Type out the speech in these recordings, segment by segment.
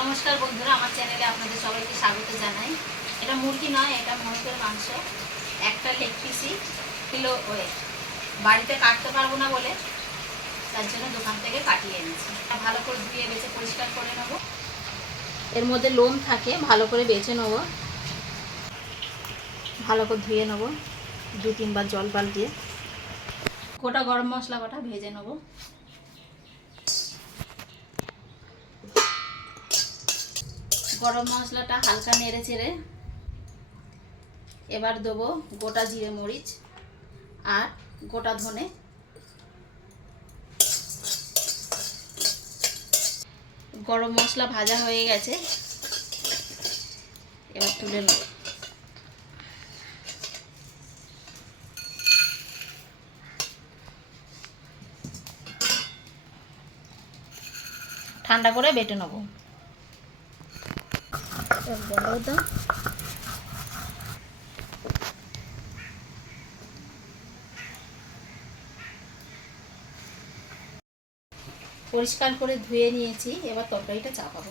নমস্কার বন্ধুরা, আমার চ্যানেলে আপনাদের সবাইকে স্বাগত জানাই। এটা মুরগি নয়, এটা মোরগের মাংস। একটা লেগ পিসই কিলো ওয়েট। বাড়িতে কাটতে পারবো না বলে তার জন্য দোকান থেকে কাটিয়ে এনেছি। ভালো করে ধুয়ে বেছে পরিষ্কার করে নেব। এর মধ্যে লোম থাকে, ভালো করে বেছে নেব। ভালো করে ধুয়ে নেব 2-3 বার জল পাল্টিয়ে। গোটা গরম মশলা বাটা ভেজে নেব। গরম মশলাটা হালকা নেড়ে চেড়ে এবার দেবো গোটা জিরে মরিচ আর গোটা ধনে। গরম মশলা ভাজা হয়ে গেছে, এবার তুলে নেব। ঠান্ডা করে বেটে নেব। পরিষ্কার করে ধুয়ে নিয়েছি, এবার তরকারিটা চাপাবো।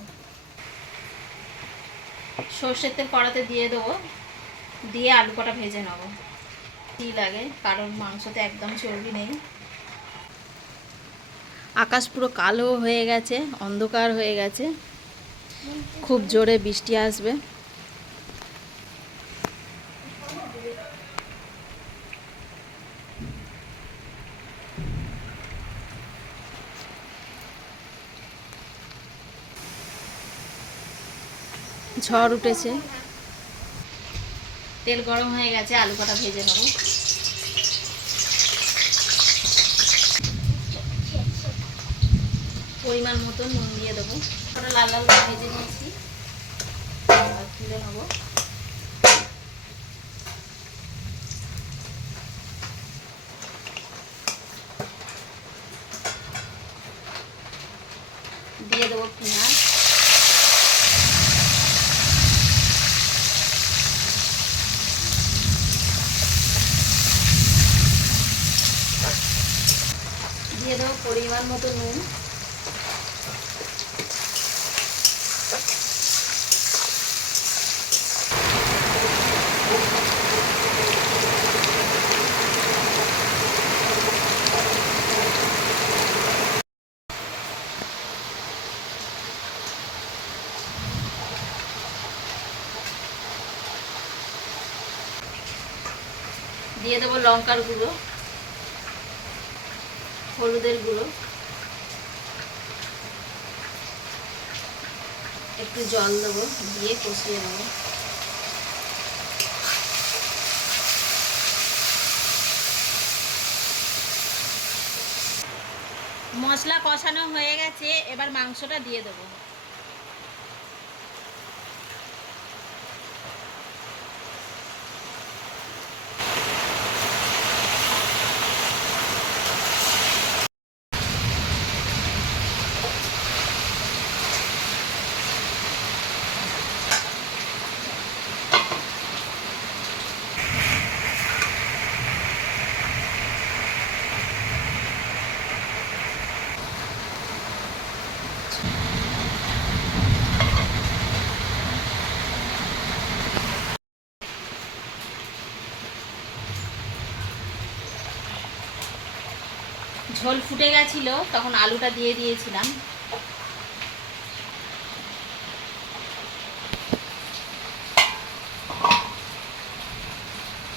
সর্ষের তেল কড়াতে দিয়ে দেবো, দিয়ে আলু কটা ভেজে নেব। কী লাগে, কারণ মাংসতে একদম চর্বি নেই। আকাশ পুরো কালো হয়ে গেছে, অন্ধকার হয়ে গেছে, খুব জোরে বৃষ্টি আসবে। ঝড় উঠেছে। তেল গরম হয়ে গেছে, আলু কটা ভেজে নেব। পরিমাণ মতো নুন দিয়ে দেবো। ওটা লাল লাল করে ভেজে নিয়েছি, তুলে নেবো। দিয়ে দেবো পেঁয়াজ, দিয়ে দেবো পরিমাণ মতো নুন, দিয়ে দেবো লঙ্কার গুঁড়ো, হলুদের গুঁড়ো, একটু জল দেবো, দিয়ে কষিয়ে নেবো। মশলা কষানো হয়ে গেছে, এবার মাংসটা দিয়ে দেবো। ঝোল ফুটে গেছিল, তখন আলুটা দিয়ে দিয়েছিলাম।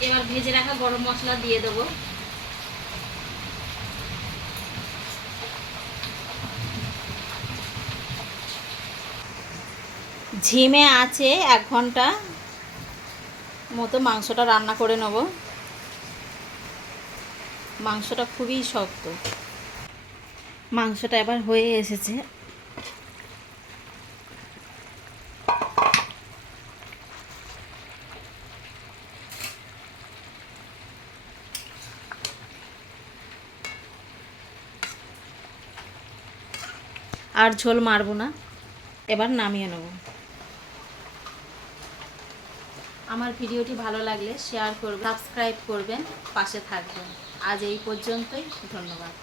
এবার ভেজে রাখা গরম মশলা দিয়ে দেবো। ঝিমে আছে 1 ঘন্টা মতো মাংসটা রান্না করে নেব। মাংসটা খুবই শক্ত। মাংসটা এবার হয়ে এসেছে। আর ঝোল মারবো না, এবার নামিয়ে নেব। আমার ভিডিওটি ভালো লাগলে শেয়ার করবেন, সাবস্ক্রাইব করবেন, পাশে থাকবেন। আজ এই পর্যন্তই, ধন্যবাদ।